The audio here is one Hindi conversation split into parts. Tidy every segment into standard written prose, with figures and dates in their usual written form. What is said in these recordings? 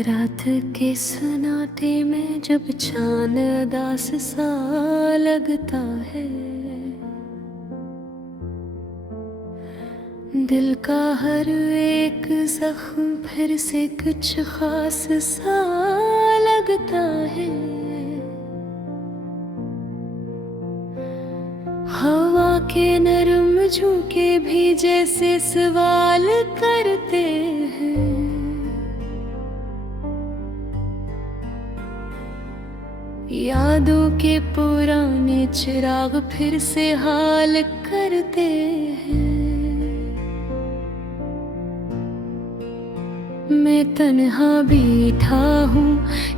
रात के सन्नाटे में जब चांद उदास सा लगता है, दिल का हर एक जख्म फिर से कुछ खास सा लगता है। हवा के नरम झोंके भी जैसे सवाल करते हैं, यादों के पुराने चिराग फिर से हाल करते हैं। मैं तन्हा बैठा हूँ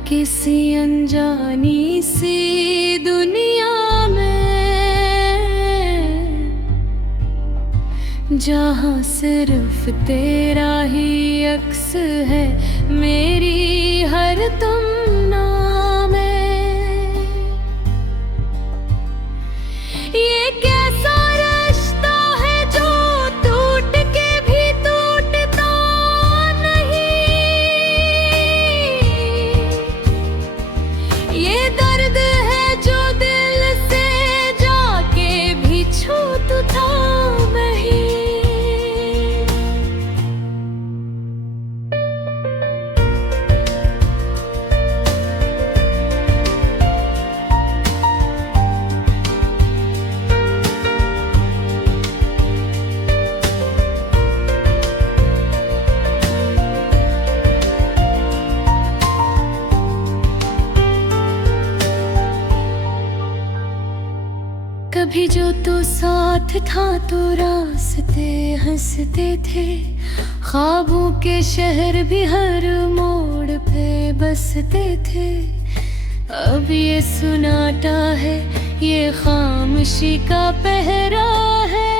किसी अनजानी सी दुनिया में, जहाँ सिर्फ तेरा ही अक्स है मेरी हर तमन्ना में। ये कैसा रिश्ता है जो टूट के भी टूटता नहीं, ये दर्द है जो दिल से जाके भी छूटता नहीं। कभी जो तू साथ था तो रास्ते हंसते थे, ख्वाबों के शहर भी हर मोड़ पे बसते थे। अब ये सुनाटा है, ये खामोशी का पहरा है।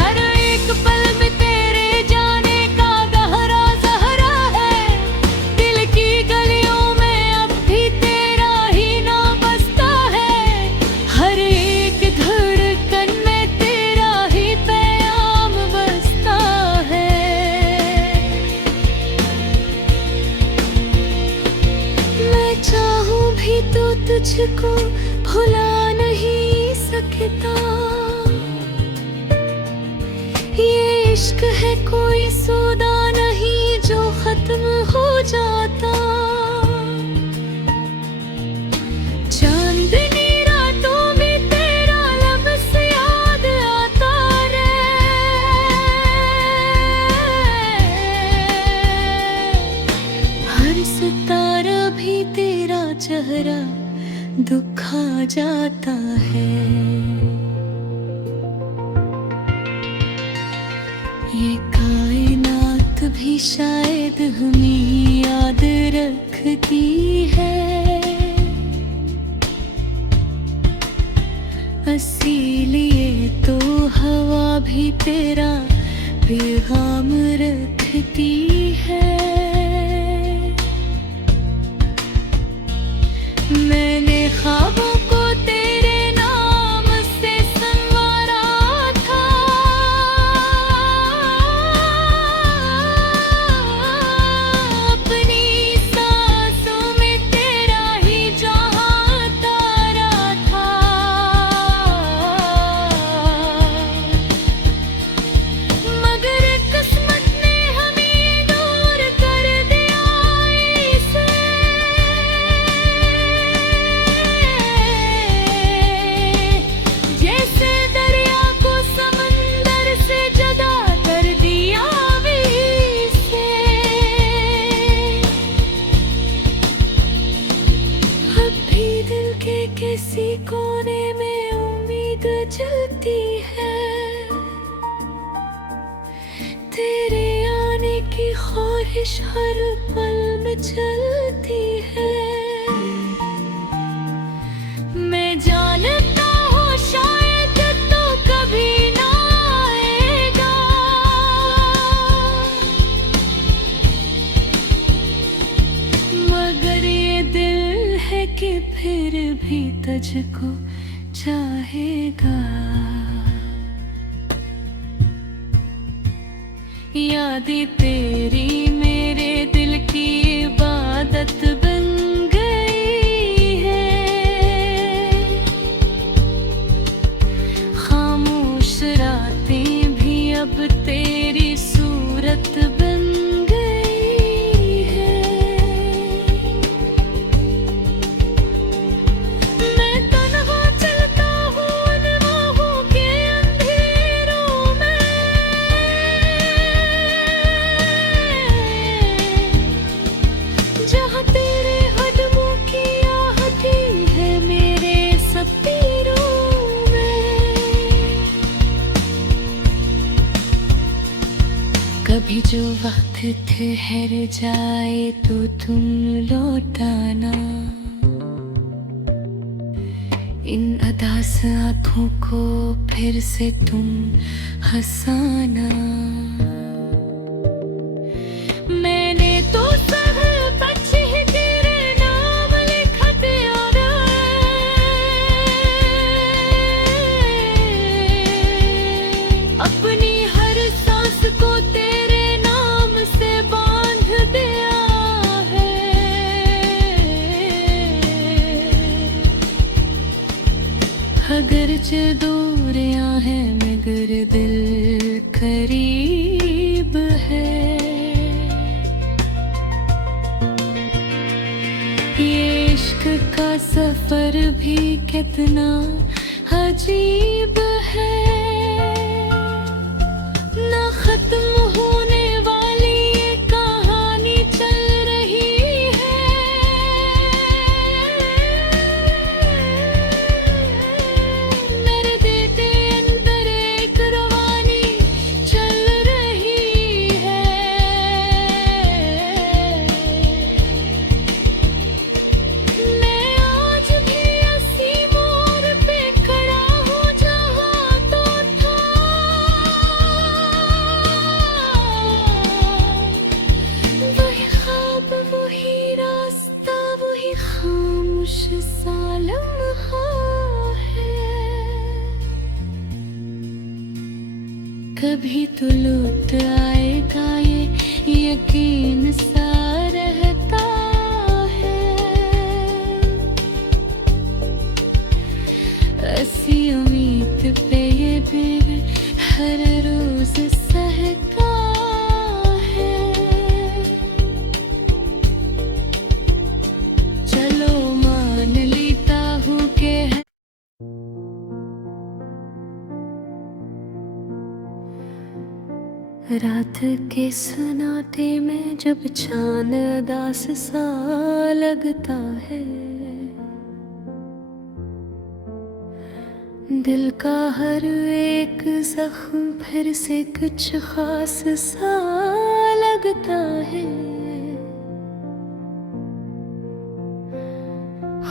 हर एक पल में तेरे जाने का गहरा सहरा है, दिल की गलियों में अब भी तेरा ही नाम बसता है। हर एक धड़कन में तेरा ही पैगाम बसता है। मैं चाहूं भी तो तुझको भुला नहीं सकता, ये इश्क है कोई सौदा नहीं जो खत्म हो जाता। चांदनी रातों में तेरा लफ्ज़ याद आता रे, हर सितारा भी तेरा चेहरा दुखा जाता है। ये कायनात भी शायद हमें याद रखती है, इसीलिए तो हवा भी तेरा पैगाम रखती है। मैंने ख्वाबों को तेरे नाम से संवारा था, अपनी सांसों में तेरा ही जहां तारा था। मगर किस्मत ने हमें दूर कर दिया इसे, जैसे दरिया को समंदर से जुदा कर दिया से। अब भी दिल के किसी कोने में उम्मीद जलती है, तेरे आने की ख्वाहिश हर पल में चलती है। मैं जानता हूँ शायद तो कभी ना आएगा, मगर ये दिल है कि फिर भी तुझको चाहेगा। यादें तेरी मेरे दिल की इबादत बन गई है। खामोश रातें भी अब तेरी सूरत बन गई है। मैं तन्हा चलता हूँ अनवाहों के अंधेरों में, जहाँ तेरे कदमों की आहटी है मेरे सपनों में। कभी जो वक्त ठहर जाए तो तुम लौटाना, इन अदास आँखों को फिर से तुम हंसाना। मैंने तो सहपच ही तेरे नाम लिखा दिया है। अपनी हर सांस को तेरे नाम से बांध दिया है। अगरचे दूरियां हैं मगर दिल करीब है। ये इश्क का सफर भी कितना अजीब है। ना खत्म होने वाली ये कहानी चल रही है। मेरे दिल के अंदर एक रवानी चल रही है। मैं आज भी इसी मोड़ पे खड़ा हूँ जहाँ तो था। वही ख्वाब, वही रास्ता, वही खामोश सा लम्हा है। कभी तो लौट आएगा ये यकीन सा रहता है। ऐसी उम्मीद पे ये दिल हर रोज सहता है। चलो मान लेता हूँ कि रात के सन्नाटे में जब चांद उदास सा लगता है। दिल का हर एक जख्म फिर से कुछ खास सा लगता है।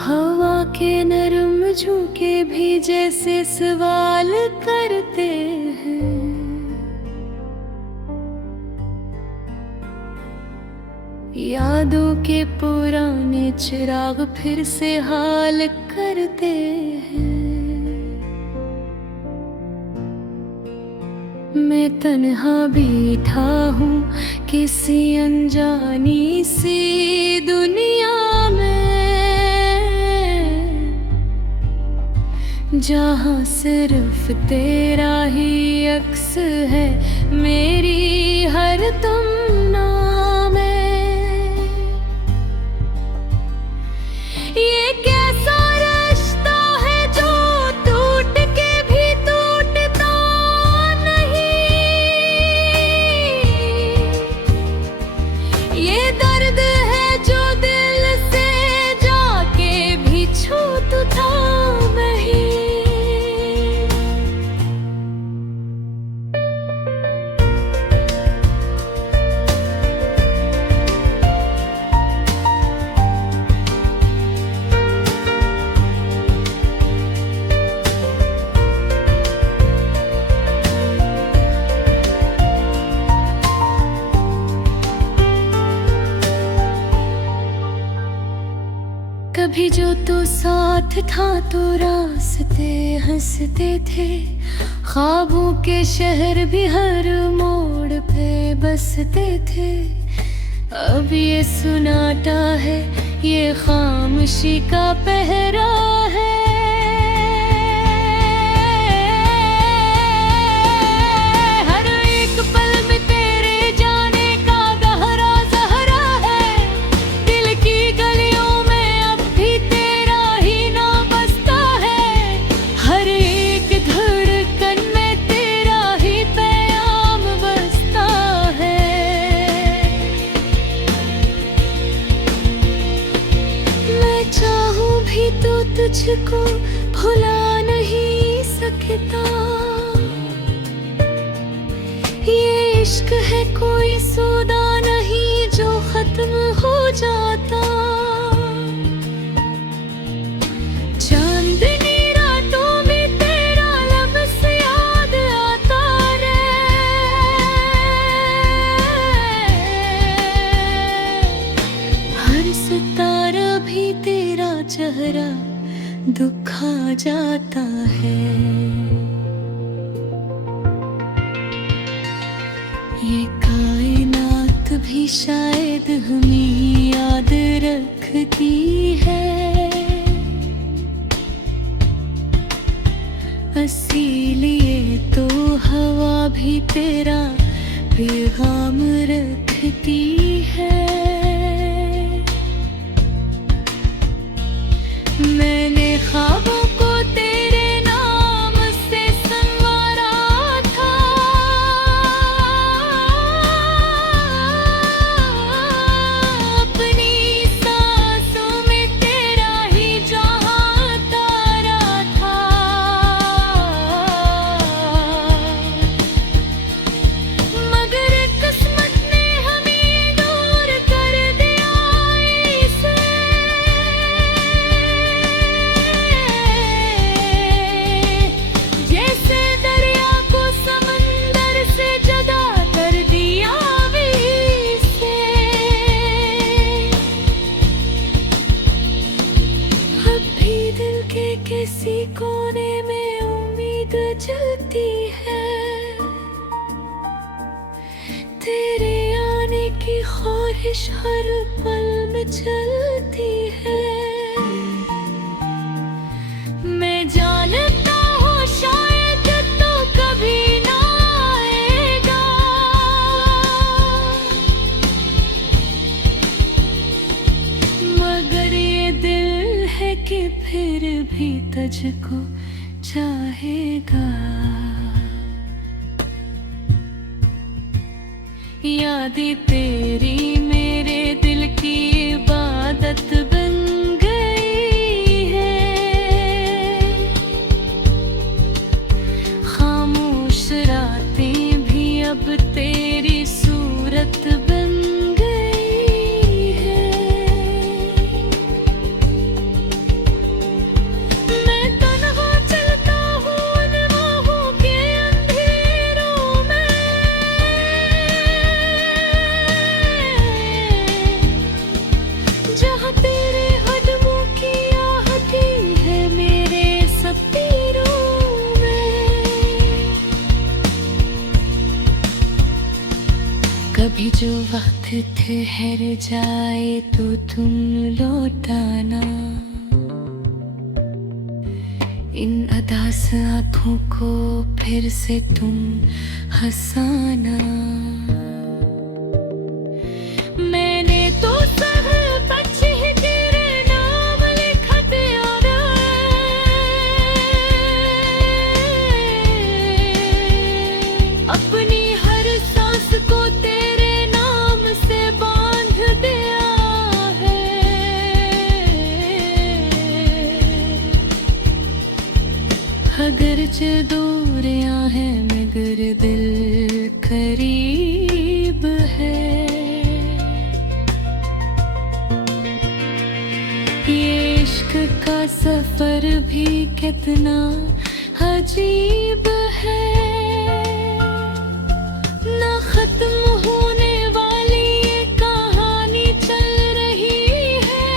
हवा के नरम झोंके भी जैसे सवाल करते हैं। यादों के पुराने चिराग फिर से हाल करते हैं। मैं तन्हा बैठा हूँ किसी अनजानी सी दुनिया में, जहाँ सिर्फ तेरा ही अक्स है मेरी हर तमन्ना में। ये कैसा रिश्ता है जो टूट के भी टूटता नहीं। ये दर्द है जो दिल से जाके भी छूटता नहीं। कभी जो तो साथ था तो रास्ते हंसते थे, ख्वाबों के शहर भी हर मोड़ पे बसते थे। अब ये सुनाटा है, ये खामोशी का पहरा है। हर एक पल में तेरे जाने का गहरा सहारा है। दिल की गलियों में अब भी तेरा ही नाम बसता है। हर एक धड़कन में तेरा ही पैगाम बसता है। मैं चाहूं भी तो तुझको भुला नहीं सकता। ये इश्क है कोई सौदा नहीं जो खत्म हो जाता। चांदनी रातों में तेरा लफ्ज़ याद आता रे। हर सितारा भी तेरा चेहरा दुखा जाता है। ये कायनात भी शायद हमें याद रखती है। इसीलिए तो हवा भी तेरा पैगाम रखती है। मैंने ख्वाबों को तेरे नाम से संवारा था। अपनी सांसों में तेरा ही जहां तारा था। मगर किस्मत ने हमें दूर कर दिया इसे। जैसे दरिया को समंदर से जुदा कर दिया से। अब भी दिल के किसी कोने में उम्मीद जलती है। तेरे आने की ख्वाहिश हर पल में चलती है। मैं जानता हूँ शायद तो कभी ना आएगा। मगर ये दिल है कि फिर भी तुझको चाहेगा। यादें तेरी मेरे दिल की इबादत बन गई है। खामोश रातें भी अब तेरी सूरत बन गई है। मैं तन्हा चलता हूँ अनवाहों के अंधेरों में। जहाँ तेरे कदमों की आहटी है मेरे सपनों में। कभी जो वक्त ठहर जाए तो तुम लौटाना। इन अदास आँखों को फिर से तुम हंसाना। मैंने तो सब बच ही तेरे नाम लिखा दिया अपनी हर सांस को तेरे नाम से बांध दिया है। अगरचे दूरियां हैं मगर दिल करीब है। ये इश्क का सफर भी कितना अजीब है। ना खत्म होने वाली ये कहानी चल रही है।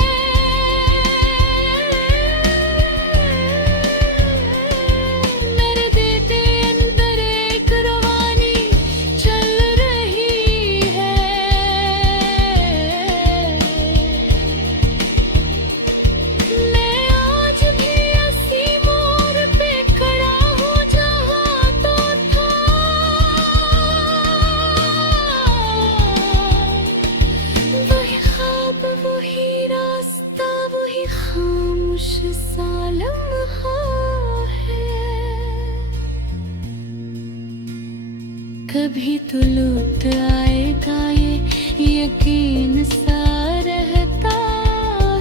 कभी तो लुट आएगा ये यकीन सा रहता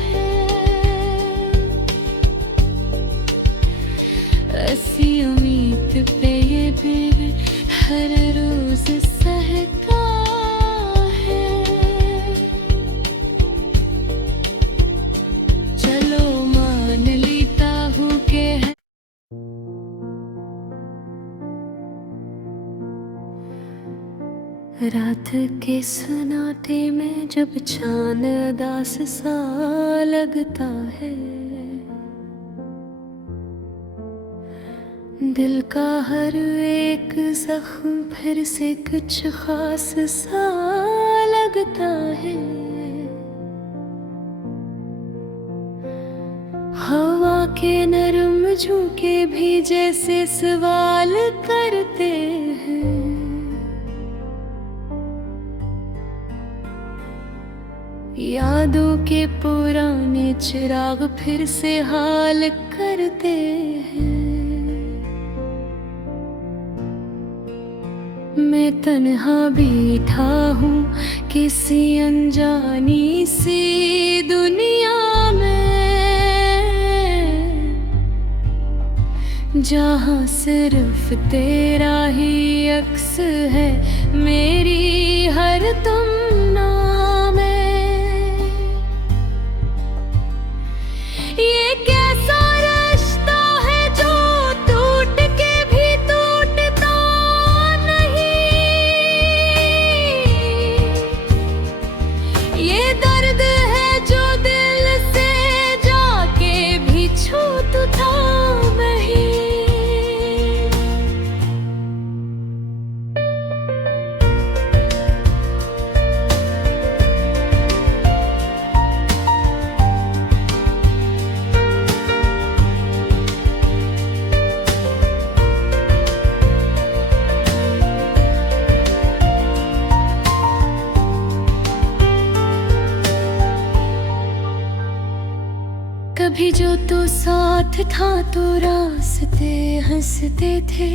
है। ऐसी उम्मीद पे ये दिल हर रोज सहता है। चलो मान लेता हूँ कि रात के सन्नाटे में जब चांद उदास सा लगता है, दिल का हर एक जख्म फिर से कुछ खास सा लगता है। हवा के नरम झोंके भी जैसे सवाल करते हैं। यादों के पुराने चिराग फिर से हाल करते हैं। मैं तन्हा बैठा हूँ किसी अनजानी सी दुनिया में, जहाँ सिर्फ तेरा ही अक्स है मेरी हर तमन्ना में। ये कैसा रिश्ता है जो टूट के भी टूटता नहीं। ये दर्द है जो दिल से जाके भी छूटता नहीं। कभी जो तो साथ था तो रास्ते हंसते थे,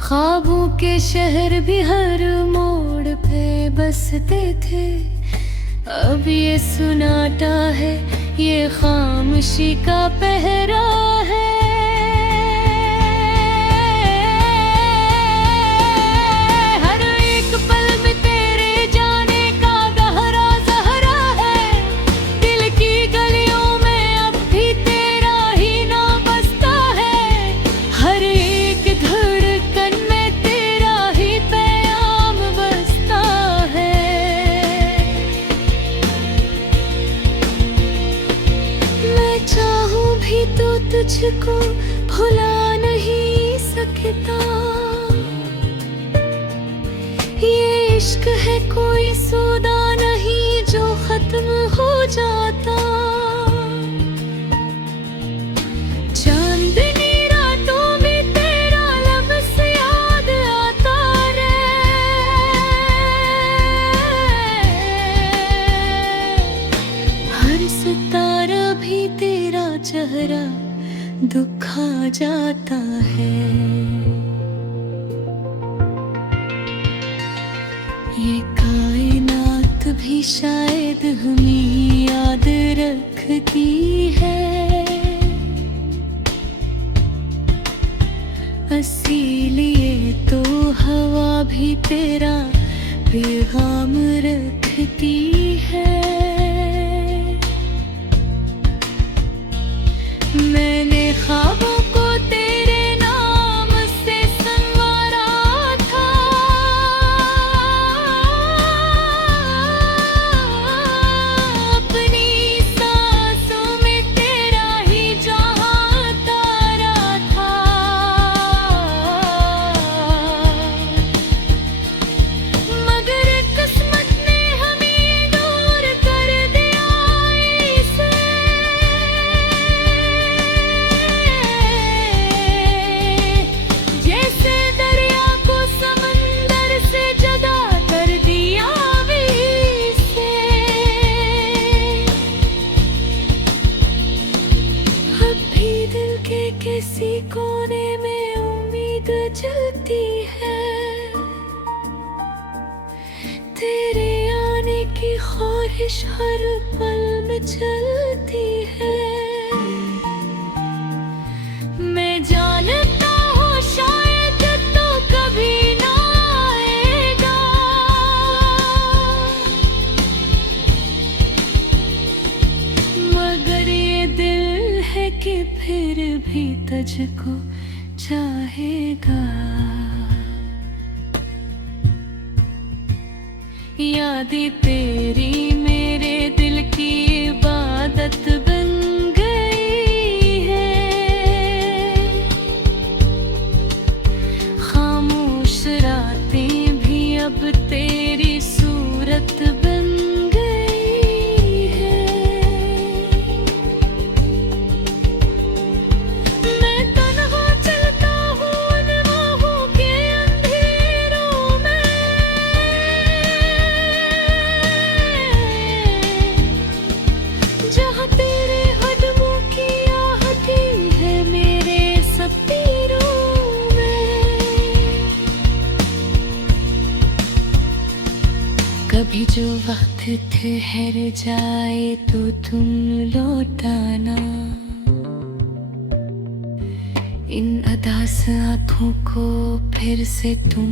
ख्वाबों के शहर भी हर मोड़ पे बसते थे। अब ये सुनाटा है, ये खामोशी का पहरा है। हर एक पल में तेरे जाने का गहरा सहरा है। दिल की गलियों में अब भी तेरा ही नाम बसता है। हर एक धड़कन में तेरा ही पैगाम बसता है। मैं चाहूं भी तो तुझको भुला नहीं सकता। ये इश्क है कोई सौदा नहीं जो खत्म हो जाता। चांदनी रातों में तेरा लफ्ज़ याद आता रे। हर सितारा भी तेरा चेहरा दुखा जाता है। ये कायनात भी शायद हमें याद रखती है। इसीलिए तो हवा भी तेरा पैगाम रखती है। मैंने ख्वाबों को तेरे नाम से संवारा था। अपनी सांसों में तेरा ही जहां तारा था। मगर किस्मत ने हमें दूर कर दिया इसे। जैसे दरिया को समंदर से जुदा कर दिया इसे। अब भी दिल के किसी कोने में उम्मीद जलती है। ख्वाहिश हर पल में चलती है। मैं जानता हूँ शायद तो कभी ना आएगा, मगर ये दिल है कि फिर भी तुझको चाहेगा। यादें तेरी मेरे दिल की इबादत बन गई है। खामोश रातें भी अब तेरी सूरत बन गई है। मैं तन्हा चलता हूँ अनवाहों के अंधेरों में, जहाँ तेरे कदमों की आहटी है मेरे सपनों में। कभी जो वक्त ठहर जाए तो तुम लौटाना, इन अदास आँखों को फिर से तुम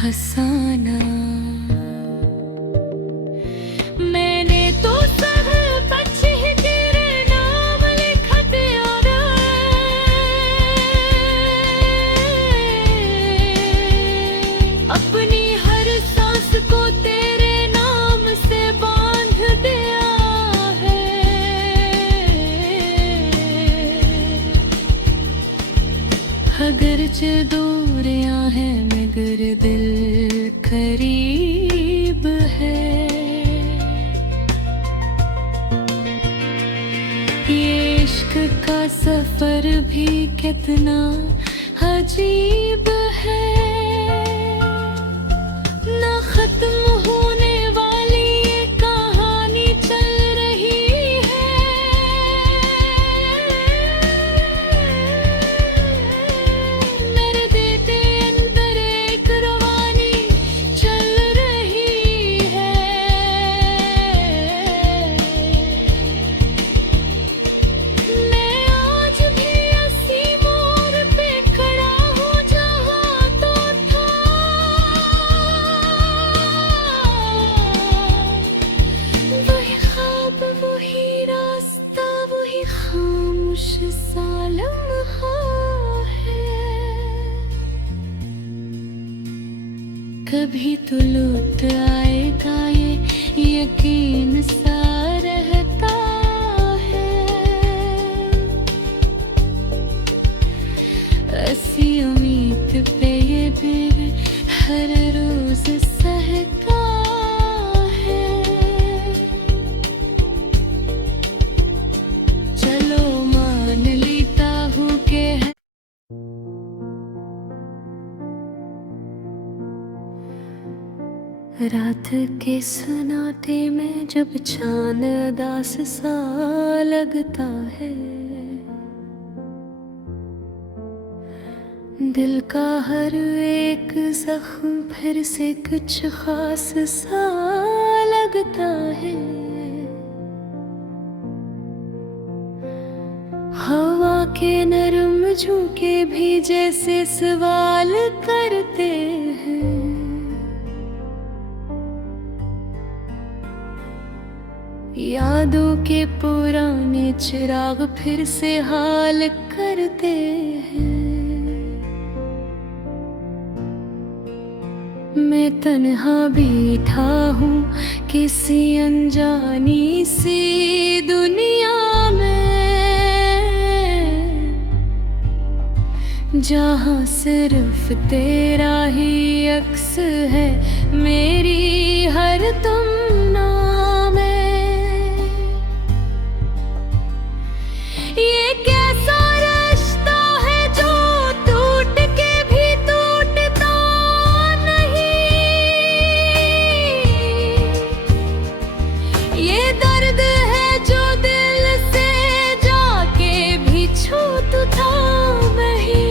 हंसाना। मैंने तो सब बच ही तेरे नाम लिखा दिया अपनी हर सांस को तेरे नाम से बांध दिया है। अगरचे दूरियां हैं मगर दिल करीब है। ये इश्क का सफर भी कितना अजीब है, ना खत्म होने वाली ये कहानी चल रही है। मेरे देते अंदर एक रवानी चल रही है। मैं आज भी इसी मोड़ पे खड़ा हूँ जहाँ तो था। वही ख्वाब वही रास्ता वही खामोश सा लम्हा है। कभी तो लौट आएगा ये यकीन सा रहता है। ऐसी उम्मीद पे ये दिल हर रोज सहता है। चलो मान लेता हूँ कि रात के सन्नाटे में जब चांद उदास सा लगता है, दिल का हर एक जख्म फिर से कुछ खास सा लगता है। हवा के नरम झोंके भी जैसे सवाल करते हैं। यादों के पुराने चिराग फिर से हाल करते हैं। मैं तन्हा बैठा हूँ किसी अनजानी सी दुनिया में, जहाँ सिर्फ तेरा ही अक्स है मेरी हर तमन्ना में। ये कैसा रिश्ता है जो टूट के भी टूटता नहीं। ये दर्द है जो दिल से जाके भी छूटता नहीं।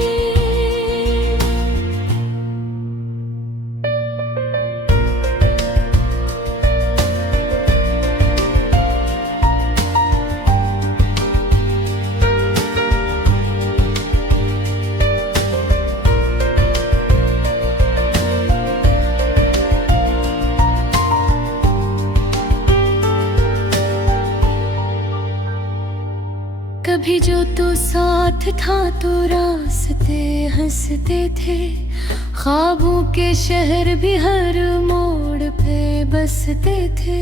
कभी जो तो साथ था तो रास्ते हंसते थे, ख्वाबों के शहर भी हर मोड़ पे बसते थे।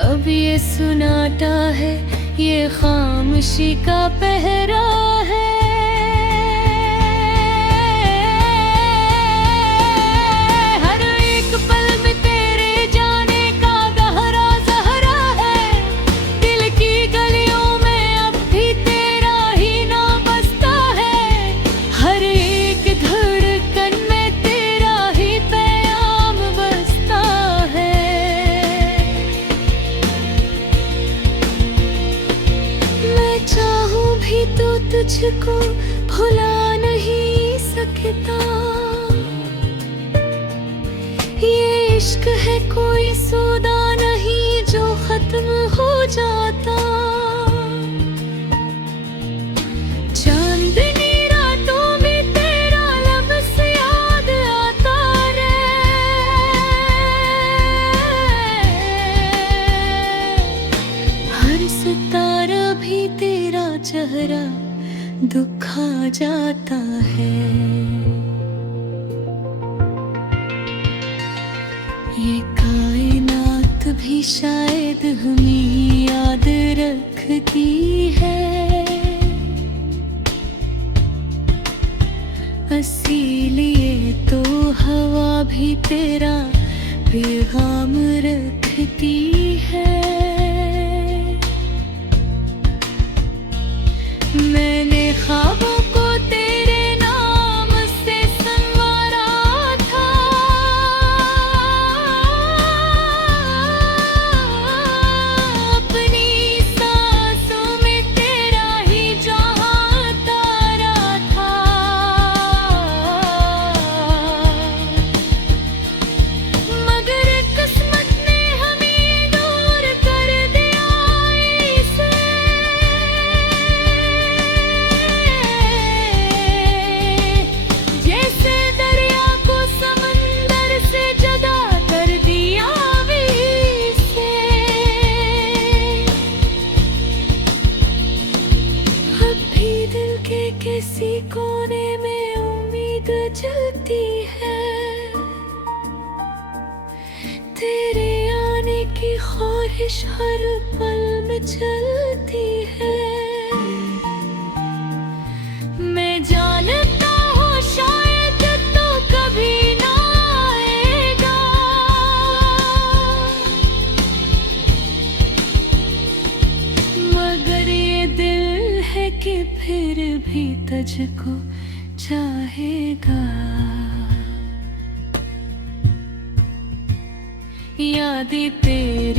अब ये सुनाटा है, ये खामोशी का पहरा है। हर एक पल में तेरे जाने का गहरा सहरा है। दिल की गलियों में अब भी तेरा ही नाम बसता है। हर एक धड़कन में तेरा ही पैगाम बसता है। मैं चाहूं भी तो तुझको भुला नहीं सकता। ये इश्क है कोई सौदा नहीं जो खत्म हो जाता। चांदनी रातों में तेरा लफ्ज़ याद आता रे। हर सितारा भी तेरा चेहरा दुखा जाता है। ये कायनात भी शायद हमें याद रखती है। इसीलिए तो हवा भी तेरा पैगाम रखती है। मैंने ख्वाबों को तेरे नाम से संवारा था। अपनी सांसों में तेरा ही जहां तारा था। मगर किस्मत ने हमें दूर कर दिया इसे। जैसे दरिया को समंदर से जुदा कर दिया से। अब भी दिल के किसी कोने में उम्मीद जलती है। तेरे आने की ख्वाहिश हर पल में चलती है। मैं जानता हूँ शायद तो कभी ना आएगा। मगर ये दिल है कि फिर भी तुझको चाहेगा। यादें तेरी